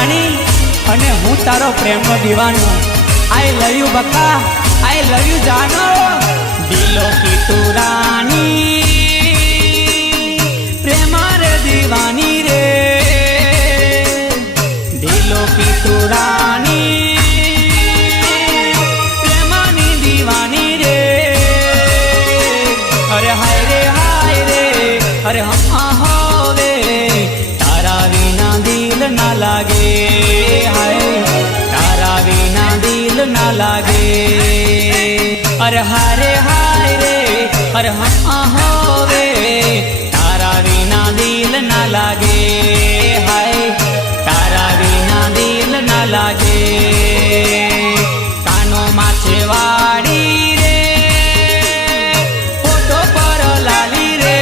રાણી અને હું તારો પ્રેમનો દીવાનો। आई लव यू बक्का, आई लव यू जानो। दिलों की तू रानी, प्रेम रे दीवानी रे। दिलों की तू रानी, प्रेमानी दीवानी रे। अरे हाय रे, अरे हम होवे तारा विना दिल ना लागे। हाय तारा विना दिल ना लागे। अरे हाय रे, अरे हम होवे तारा विना दिल ना लागे। हाय तारा विना दिल ना लागे। कानो माछे वाड़ी रे, फोटो पर लाली रे।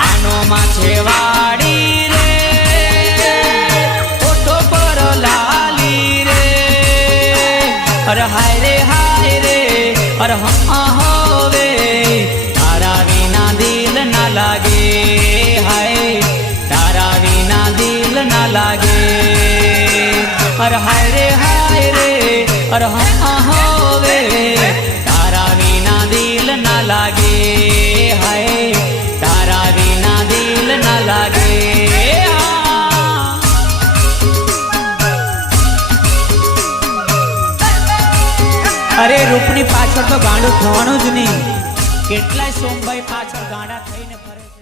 कानो माछे वाड़ी रे, फोटो पर लाली रे। अरे हाय रे, अरे हम होवे तारा विना दिल ना लागे। हाय तारा विना दिल ना लागे। अरे हाय रे, अरे हम होवे तारा विना दिल ना लागे। हाय तारा विना दिल ना लागे। अरे रूपनी पाछळ तो गांडो थवानुं ज नहीं, કેટલાય સોમભાઈ પાછળ ગાંડા થઈને ફરે છે।